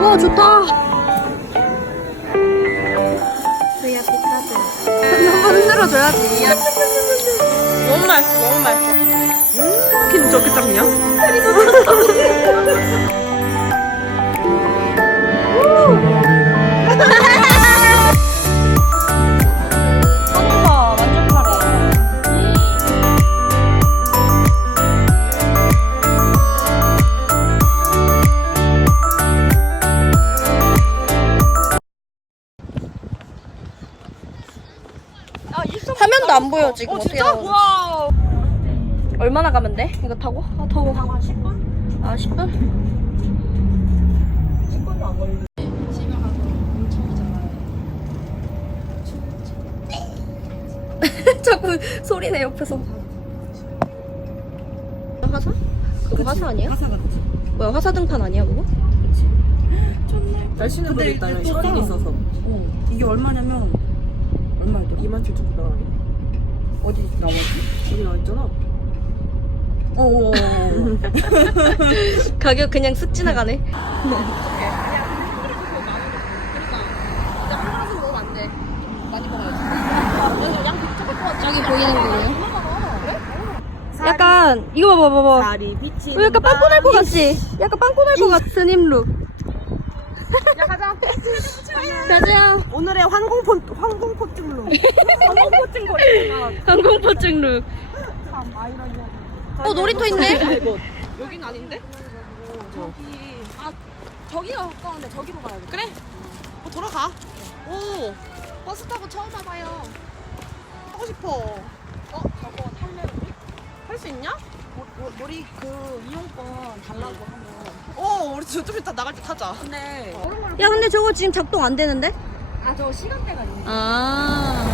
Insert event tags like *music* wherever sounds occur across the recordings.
와 좋다. 수야 피카드. 한번 흔들어줘야지. 너무 맛있어, 너무 맛있어. 스킨 저렇게 작냐? 얼마나 가면 돼? 이거 타고? 아 더워. 한 10분? 아 10분? 10분도 안 걸려. 집에 가서 엄청 잖아요. *laughs* 자꾸 소리내 옆에서. 화사? 그거 화사 아니야? 화사 같지. 뭐야 화사 등판 아니야 그거? *gasps* 날씨는 모르겠다. 셔링 있어서. 어. 이게 얼마냐면 얼마였더라? 27,900원이. 어디 나왔지? 어디 나왔잖아. 어. 가격 그냥 쓱 지나가네. 저기 보이는 거예요? 약간 이거 봐봐 봐봐. 다리 비치. 어, 약간 빵꾸 날 것 같지? 약간 빵꾸 날 것 같. 스님 룩. 야 가자. *laughs* 가자. 오늘의 항공포 항공포증로. 항공포증 거리가 항공포증 룩. 어 놀이터 있네. *laughs* 여긴 아닌데? 저기 아 저기가 가까운데 저기로 가야 돼. 그래. 어, 돌아가. 오 버스 타고 처음 와봐요. 하고 싶어. 어 저거 탈래 우리? 할 수 있냐? 뭐, 뭐, 우리 그 이용권 달라고 하면. 어 우리 좀 이따 나갈 때 타자. 근데 야 근데 저거 지금 작동 안 되는데? 아저 시간대가 있네. 아.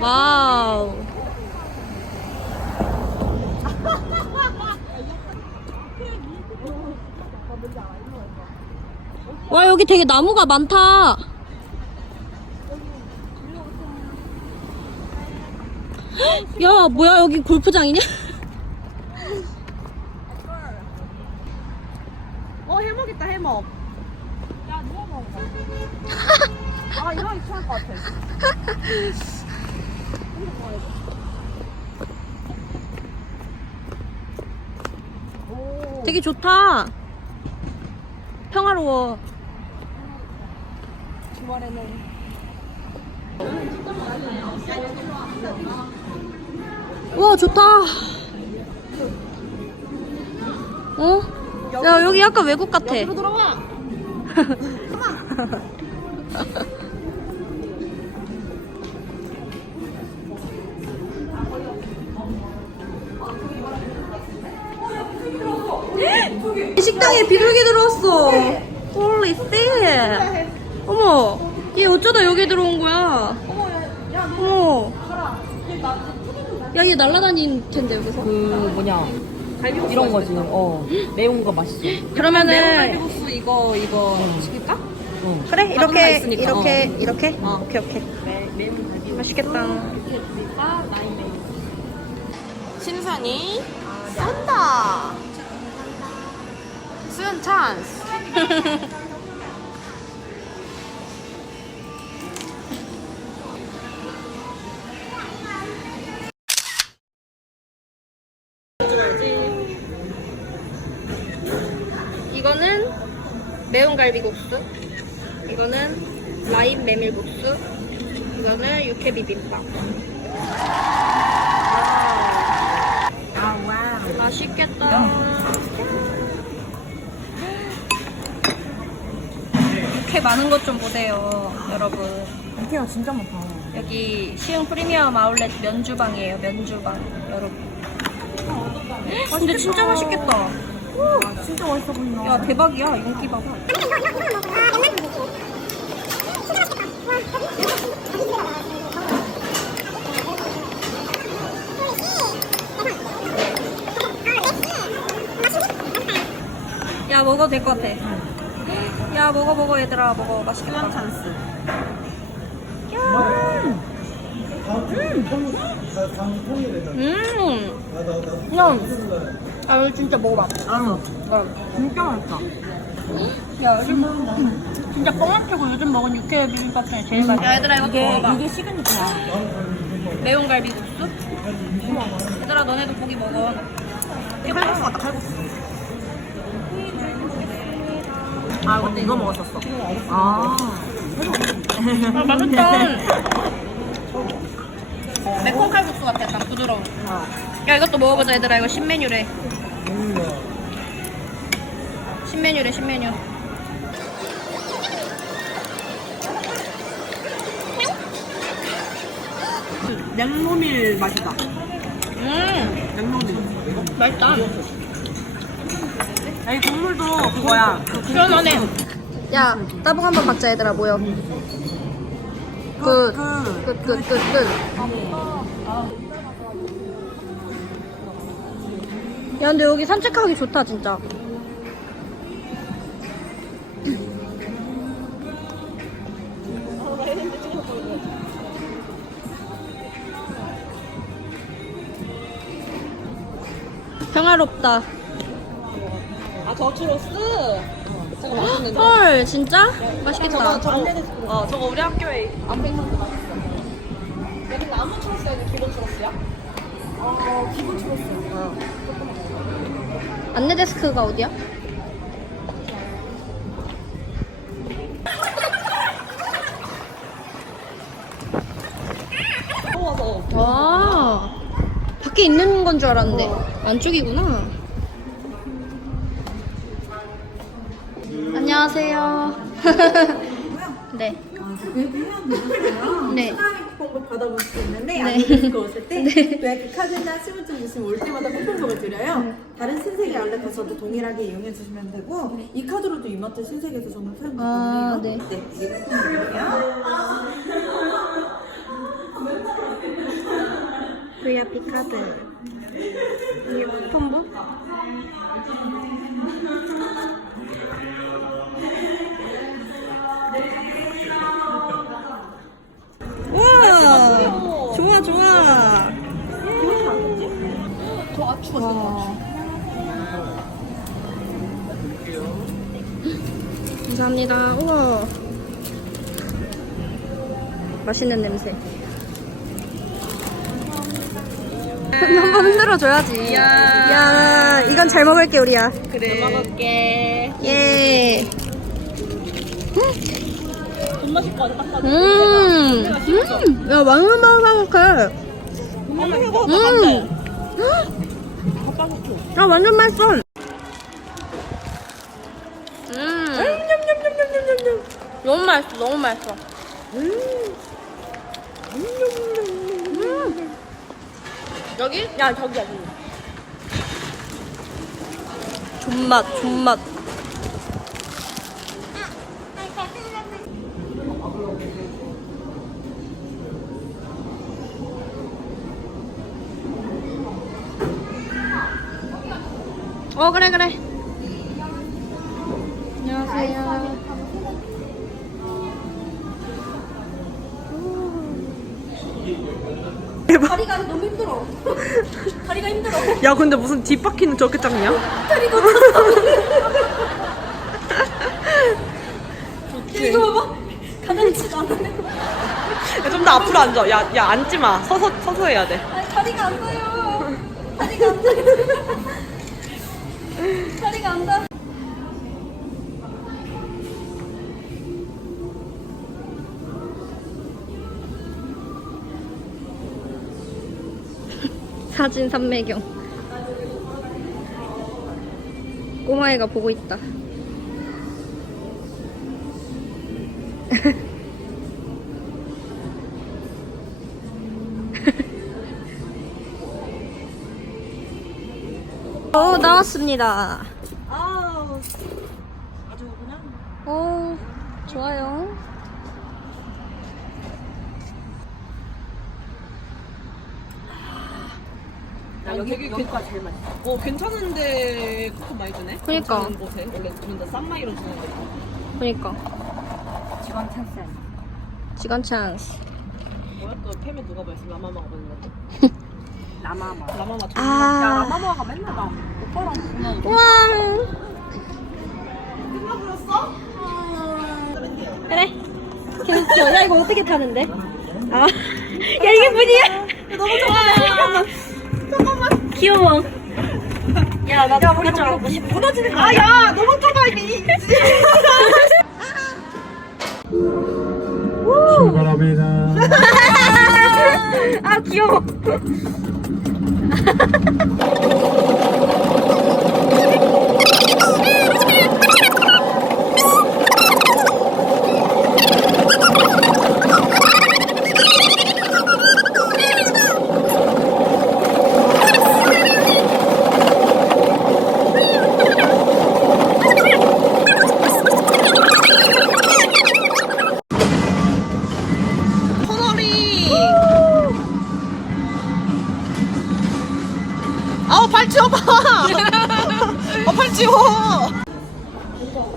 와우. 와 여기 되게 나무가 많다. 야 뭐야 여기 골프장이냐? 어 해먹 있다 해먹. 야 누워 먹어. *laughs* 아 이거 괜찮을 것 같아. *laughs* 되게 좋다. 평화로워. 주말에는 와 좋다. 어? 야 여기 약간 외국 같아. 여기로 들어와. *laughs* 이 식당에 비둘기 들어왔어. 홀리 씨. 어머, 얘 어쩌다 여기 들어온 거야? 어머. 야, 얘 날라다닐 텐데 여기서. 그 뭐냐 이런 거지. 어 매운 거 맛있어. 그러면은 갈비국수 이거 이거 시킬까? 응. 그래 다 이렇게 있으니까. 이렇게 이렇게. 어. 오케이 오케이. 매운 갈비. 맛있겠다. 신선이 쏜다. 수연 찬스. 이거는 매운 갈비국수. 이거는 라임 메밀국수. 이거는 육회 비빔밥. 맛있겠다. 육회 많은 것 좀 보세요, 여러분. 인기가 진짜 많다. 여기 시흥 프리미엄 아울렛 면주방이에요, 면주방, 여러분. 근데 진짜 맛있겠다. 아, 진짜 맛있어 보인다. 야, 대박이야, 인기 봐봐. 야, 먹어도 될 것 같아. 야, 먹어, 먹어, 얘들아. 먹어. 맛있겠다. 찬스. 음! 음! 그냥 아 이거 진짜 먹어봐. 응. 진짜 맛있다. 야 요즘 진짜 뻥망치고 요즘 먹은 육회 비빔밥 중에 제일 맛있어. 야 얘들아 이거 먹어봐. 이게 시그니처야. 매운 갈비국수? 얘들아 너네도 고기 먹어. 칼국수 같다, 칼국수. 아, 근데 이거 먹었었어. 아. 아 맛있다. *laughs* 매콤 칼국수 같아 약간 부드러워. 어. 야 이것도 먹어보자 얘들아 이거 신메뉴래. 신메뉴래 신메뉴. 냉모밀 맛이다. 음 냉모밀. 맛있다. 이 국물도 그거야. 시원하네. 야 따봉 한번 박자 얘들아 모여. 그, 끝 끝 끝 끝. 야 근데 여기 산책하기 좋다 진짜. 평화롭다. 아, 저 추로스? 저거 맛있는데. 헐 진짜? 맛있겠다. 저거, 어, 저거 우리 학교에. 안 팽상도 맛있어. 야, 근데 아무 추로스야? 아니면 기본 추로스야? 어, 기본 추로스. 안내 데스크가 어디야? 더워서. 아 밖에 있는 건 줄 알았는데 안쪽이구나. *laughs* 네. 네. 쿠폰을 받아볼 수 있는데 네. 안내데스크 오실 때 *laughs* 네. VIP 카드나 신분증 주시면 올 때마다 쿠폰을 드려요. 다른 신세계 알레 가서도 동일하게 이용해 주시면 되고 이 카드로도 이마트 신세계에서 저는 사용 아. 네. 네, 이거 쿠폰이에요. VIP 카드. 이게 쿠폰부? 감사합니다. 우와. 맛있는 냄새. 한번 흔들어줘야지. 야, 이건 잘 먹을게, 우리야. 그래. 먹을게. 예. 돈 마실 거 같아, 딱 봐도. 음, 음, 야, 완전 바삭해. 엄마 해봐. 음. 아, 완전 맛있어. 음. 너무 맛있어, 너무 맛있어. 음. 여기? 야, 저기야, 저기. 존맛, 존맛. 어, 그래, 그래. 안녕하세요. 다리가 너무 힘들어. *laughs* 다리가 힘들어. 야, 근데 무슨 뒷바퀴는 저렇게 작냐? 이거 봐봐. 가다리지도 않네. 야, 좀더 앞으로 앉아. 야, 야, 앉지 마. 서서, 서서 해야 돼. 아니, 다리가 안 닿아요. 다리가 안 닿아요. 사진 삼매경. 꼬마애가 보고 있다. *laughs* 어, 나왔습니다. 아우. 아주 그냥. 오, 좋아요. 야, 여기, 여기, 여기가 제일 맛있어. 어, 괜찮은데 쿠폰 많이 주네? 그니까. 괜찮은 곳에. 원래 좀더 싼 마이로 주는데. 그니까. 직원 찬스 아니야. 시간 찬스. 뭐야? 또 캠에 누가 봤어? 나만 먹어보는 거지? 라마마. 라마마 좋아. 아. 야 라마마가 맨날 나 오빠랑 누나 왕. 그래. 개웃겨. 야 이거 어떻게 타는데? 아. *laughs* 야 이게 뭐냐? 너무 좋아. 잠깐만. *laughs* 잠깐만. 귀여워. 야 나도 그거 좀 하고 싶어. 무너지는 거 아니야? 야 너무 좁아 이미. *laughs* 출발합니다. *laughs* 아 귀여워. *laughs*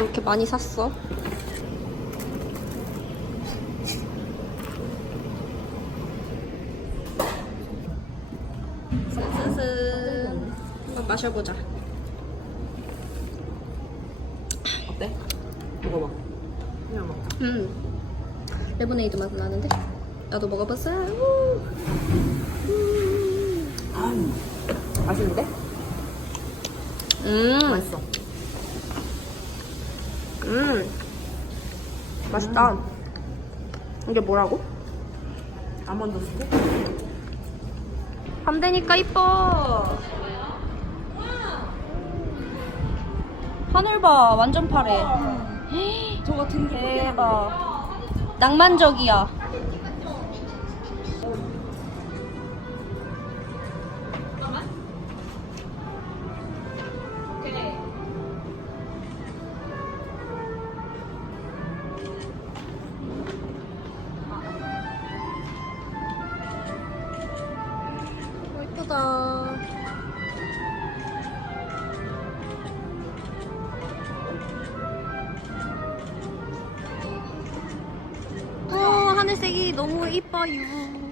이렇게 많이 샀어. 스스스. 한번 마셔보자. 어때? 먹어봐. 그냥 먹자. 음. 레모네이드 맛 나는데? 나도 먹어봤어. 우. 맛있는데? 음. 맛있어. 음. 맛있다. 이게 뭐라고? 아몬드 스틱? 밤되니까 이뻐. 하늘 봐, 완전 파래. 저거 등 대박. 낭만적이야. 예쁘다. 어, 하늘색이 너무 이뻐요.